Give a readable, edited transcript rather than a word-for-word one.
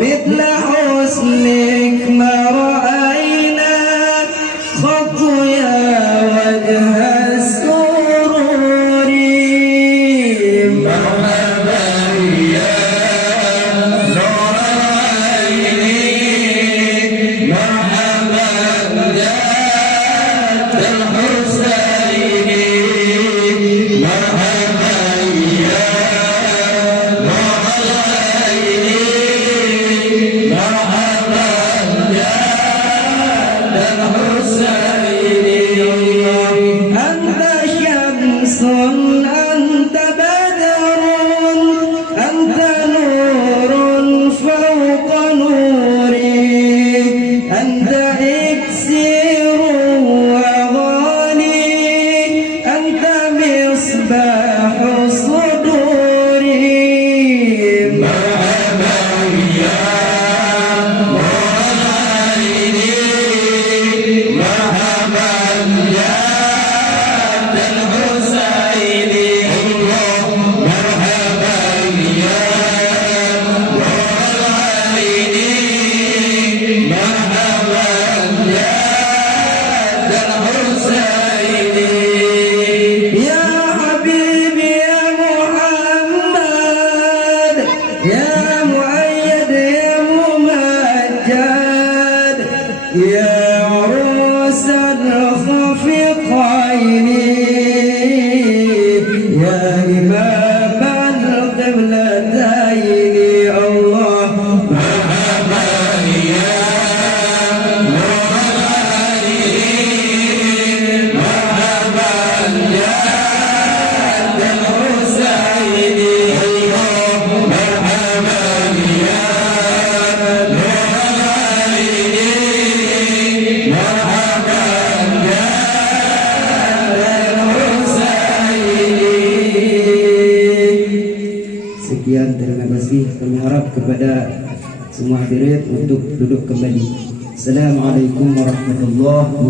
مثل حسنك ما رأينا خط يا وجه السرور مرحبا يا نور العين مرحبا يا الحسين مرحبا يا نور العين مرحبا يا الحسين أنت شمس أنت بدر أنت نور فوق نوري أنت إكسير وغالي أنت مصباح صدوري مرحبا يا مرحبا يا الحسين مرحبا يا العين مرحبا يا الحسين يا حبيبي يا محمد يا مؤيد يا ممجد يا عروس الخفقين يا إمام القبلتين الله مرحبا يا نور العين مرحبا يا الحسين مرحبا يا نور العين مرحبا يا Sekian, terima kasih. Kami harap kepada semua hadirin untuk duduk kembali. Assalamualaikum warahmatullahi wabarakatuh.